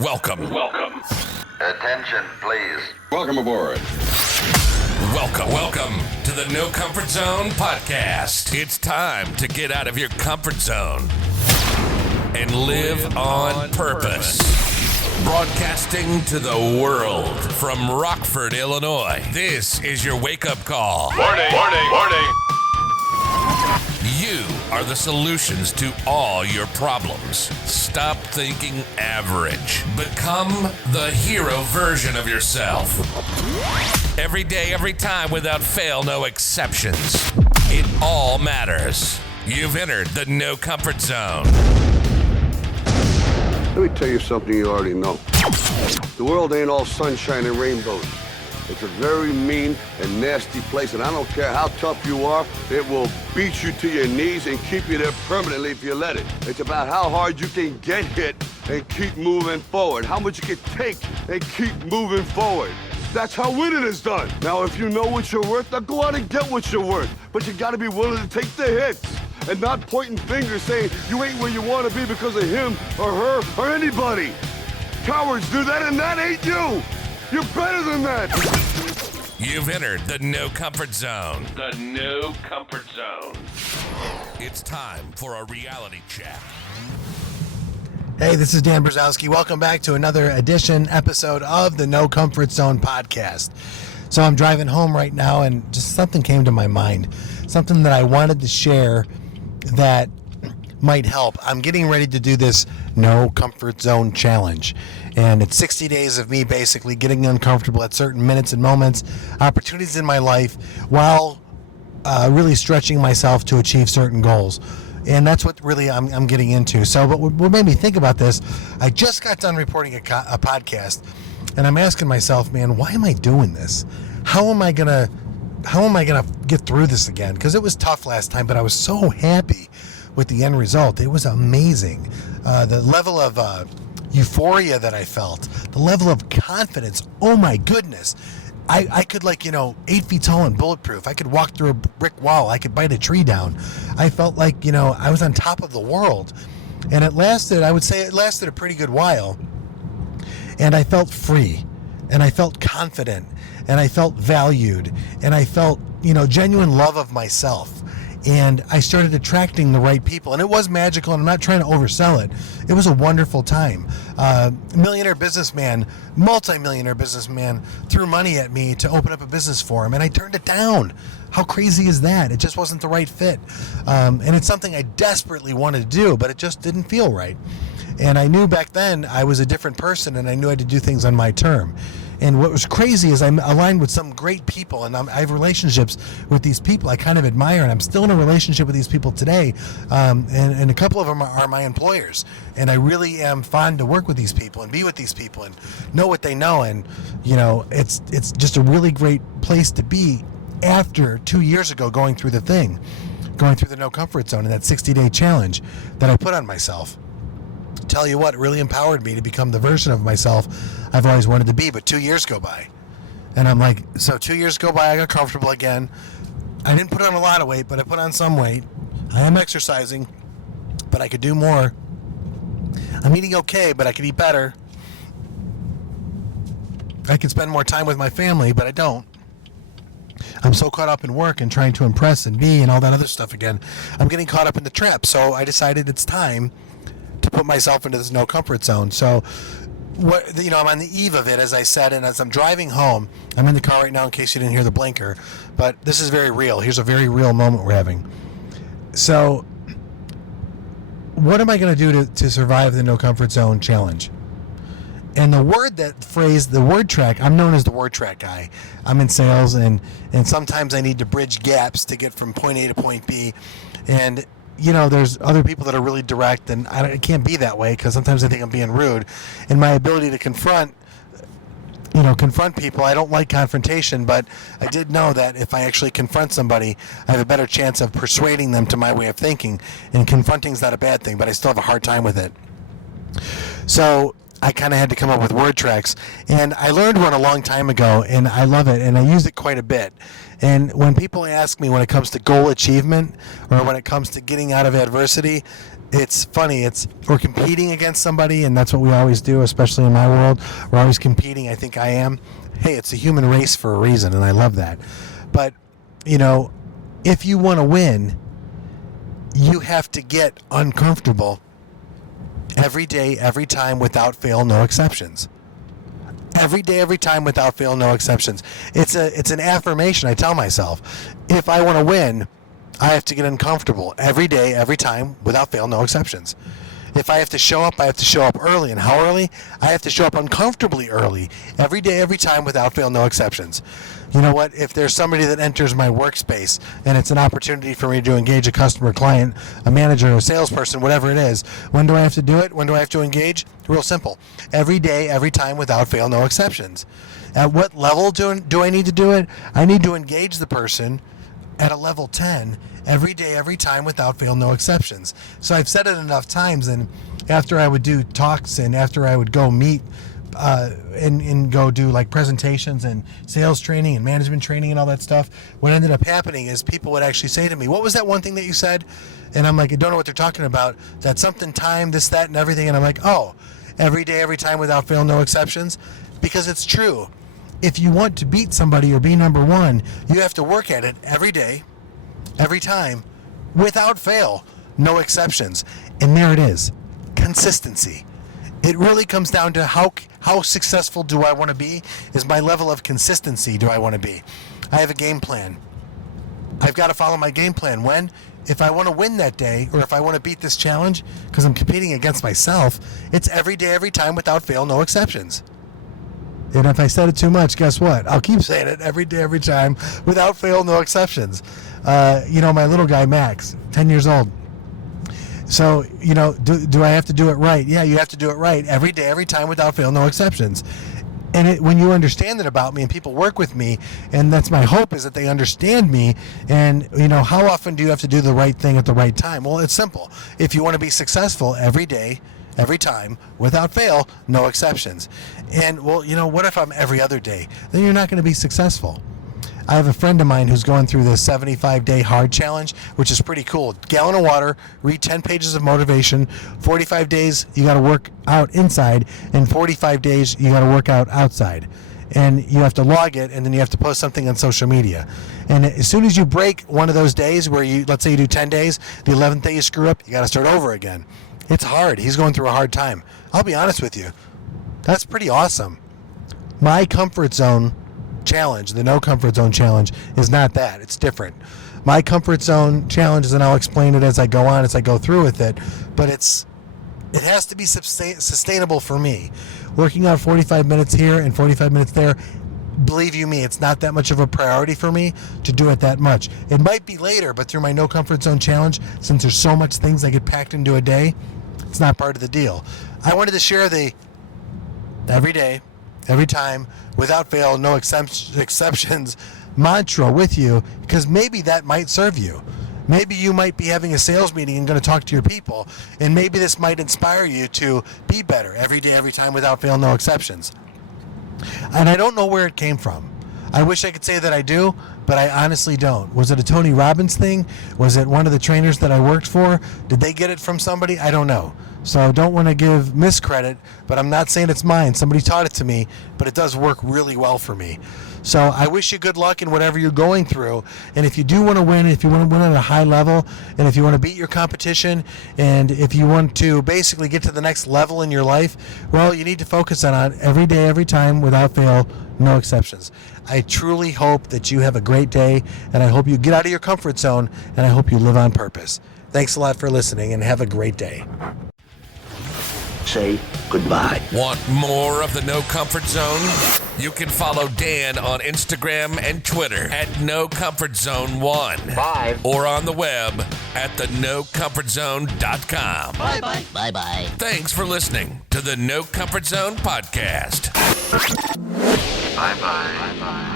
Welcome. Attention, please. Welcome aboard. Welcome to the No Comfort Zone podcast. It's time to get out of your comfort zone and live on purpose. Broadcasting to the world from Rockford, Illinois. This is your wake-up call. Warning. You are the solutions to all your problems. Stop thinking average. Become the hero version of yourself. Every day, every time, without fail, no exceptions. It all matters. You've entered the No Comfort Zone. Let me tell you something you already know. The world ain't all sunshine and rainbows. It's a very mean and nasty place, and I don't care how tough you are, it will beat you to your knees and keep you there permanently if you let it. It's about how hard you can get hit and keep moving forward, how much you can take and keep moving forward. That's how winning is done. Now, if you know what you're worth, now go out and get what you're worth. But you gotta be willing to take the hits and not pointing fingers saying you ain't where you wanna be because of him or her or anybody. Cowards do that, and that ain't you. You're better than that. You've entered the No Comfort Zone. The No Comfort Zone. It's time for a reality check. Hey, this is Dan Brzezowski. Welcome back to another episode of the No Comfort Zone podcast. So I'm driving home right now, and just something came to my mind. Something that I wanted to share that might help. I'm getting ready to do this No Comfort Zone challenge. And it's 60 days of me basically getting uncomfortable at certain minutes and moments, opportunities in my life, while really stretching myself to achieve certain goals. And that's what really I'm getting into. So what made me think about this, I just got done reporting a podcast, and I'm asking myself, man, why am I doing this? How am I gonna get through this again? Because it was tough last time, but I was so happy with the end result. It was amazing. The level of euphoria that I felt, the level of confidence. Oh my goodness. I could 8 feet tall and bulletproof. I could walk through a brick wall. I could bite a tree down. I felt like, I was on top of the world. And I would say it lasted a pretty good while. And I felt free. And I felt confident. And I felt valued. And I felt, genuine love of myself. And I started attracting the right people. And it was magical, and I'm not trying to oversell it. It was a wonderful time. Multi-millionaire businessman threw money at me to open up a business for him, and I turned it down. How crazy is that? It just wasn't the right fit. And it's something I desperately wanted to do, but it just didn't feel right. And I knew back then I was a different person, and I knew I had to do things on my term. And what was crazy is I'm aligned with some great people, and I have relationships with these people I kind of admire, and I'm still in a relationship with these people today. And a couple of them are my employers. And I really am fond to work with these people and be with these people and know what they know. And, it's just a really great place to be after 2 years ago going through the No Comfort Zone and that 60-day challenge that I put on myself. Tell you what, it really empowered me to become the version of myself I've always wanted to be. But 2 years go by, and I'm like, so 2 years go by, I got comfortable again. I didn't put on a lot of weight, but I put on some weight. I am exercising, but I could do more. I'm eating okay, but I could eat better. I could spend more time with my family, but I don't. I'm so caught up in work and trying to impress and be and all that other stuff again. I'm getting caught up in the trap, so I decided it's time to put myself into this no comfort zone. So, I'm on the eve of it, as I said, and as I'm driving home, I'm in the car right now in case you didn't hear the blinker, but this is very real. Here's a very real moment we're having. So, what am I going to do to survive the no comfort zone challenge? And the word track, I'm known as the word track guy. I'm in sales, and sometimes I need to bridge gaps to get from point A to point B, and there's other people that are really direct, and I can't be that way because sometimes I think I'm being rude. And my ability to confront people, I don't like confrontation, but I did know that if I actually confront somebody, I have a better chance of persuading them to my way of thinking. And confronting is not a bad thing, but I still have a hard time with it. So I kind of had to come up with word tracks. And I learned one a long time ago, and I love it, and I use it quite a bit. And when people ask me when it comes to goal achievement or when it comes to getting out of adversity, it's funny. We're competing against somebody, and that's what we always do, especially in my world. We're always competing. I think I am. Hey, it's a human race for a reason, and I love that. But, if you want to win, you have to get uncomfortable every day, every time, without fail, no exceptions. Every day, every time, without fail, no exceptions. It's an affirmation I tell myself. If I want to win, I have to get uncomfortable every day, every time, without fail, no exceptions. If I have to show up, I have to show up early. And how early? I have to show up uncomfortably early. Every day, every time, without fail, no exceptions. You know what? If there's somebody that enters my workspace and it's an opportunity for me to engage a customer, client, a manager, a salesperson, whatever it is, when do I have to do it? When do I have to engage? Real simple. Every day, every time, without fail, no exceptions. At what level do I need to do it? I need to engage the person at a level 10 every day, every time, without fail, no exceptions. So I've said it enough times, and after I would do talks and after I would go meet and go do like presentations and sales training and management training and all that stuff, what ended up happening is people would actually say to me, what was that one thing that you said? And I'm like, I don't know what they're talking about. That something time, this, that, and everything. And I'm like, oh, every day, every time, without fail, no exceptions. Because it's true. If you want to beat somebody or be number one, you have to work at it every day, every time, without fail, no exceptions. And there it is, consistency. It really comes down to how successful do I want to be, is my level of consistency do I want to be. I have a game plan. I've got to follow my game plan. When? If I want to win that day, or if I want to beat this challenge, because I'm competing against myself, it's every day, every time, without fail, no exceptions. And if I said it too much, guess what? I'll keep saying it every day, every time, without fail, no exceptions. My little guy, Max, 10 years old. So, do I have to do it right? Yeah, you have to do it right every day, every time, without fail, no exceptions. And when you understand that about me and people work with me, and that's my hope, is that they understand me. And, how often do you have to do the right thing at the right time? Well, it's simple. If you want to be successful every day, every time, without fail, no exceptions. And, well, what if I'm every other day? Then you're not going to be successful. I have a friend of mine who's going through this 75-day hard challenge, which is pretty cool. Gallon of water, read 10 pages of motivation, 45 days you got to work out inside, and 45 days you got to work out outside. And you have to log it, and then you have to post something on social media. And as soon as you break one of those days where let's say you do 10 days, the 11th day you screw up, you got to start over again. It's hard. He's going through a hard time. I'll be honest with you. That's pretty awesome. My comfort zone challenge, the no comfort zone challenge, is not that. It's different. My comfort zone challenge is, and I'll explain it as I go on, as I go through with it, but it has to be sustainable for me. Working out 45 minutes here and 45 minutes there, believe you me, it's not that much of a priority for me to do it that much. It might be later, but through my no comfort zone challenge, since there's so much things that get packed into a day, it's not part of the deal. I wanted to share the every day, every time, without fail, no exceptions mantra with you, because maybe that might serve you. Maybe you might be having a sales meeting and going to talk to your people, and maybe this might inspire you to be better every day, every time, without fail, no exceptions. And I don't know where it came from. I wish I could say that I do, but I honestly don't. Was it a Tony Robbins thing? Was it one of the trainers that I worked for? Did they get it from somebody? I don't know. So I don't want to give miscredit, but I'm not saying it's mine. Somebody taught it to me, but it does work really well for me. So I wish you good luck in whatever you're going through. And if you do want to win, if you want to win at a high level, and if you want to beat your competition, and if you want to basically get to the next level in your life, well, you need to focus on it every day, every time, without fail, no exceptions. I truly hope that you have a great day, and I hope you get out of your comfort zone, and I hope you live on purpose. Thanks a lot for listening, and have a great day. Say goodbye. Want more of the No Comfort Zone? You can follow Dan on Instagram and Twitter at NoComfortZone1. Bye. Or on the web at thenocomfortzone.com. Bye-bye. Bye-bye. Thanks for listening to the No Comfort Zone podcast. Bye-bye. Bye-bye.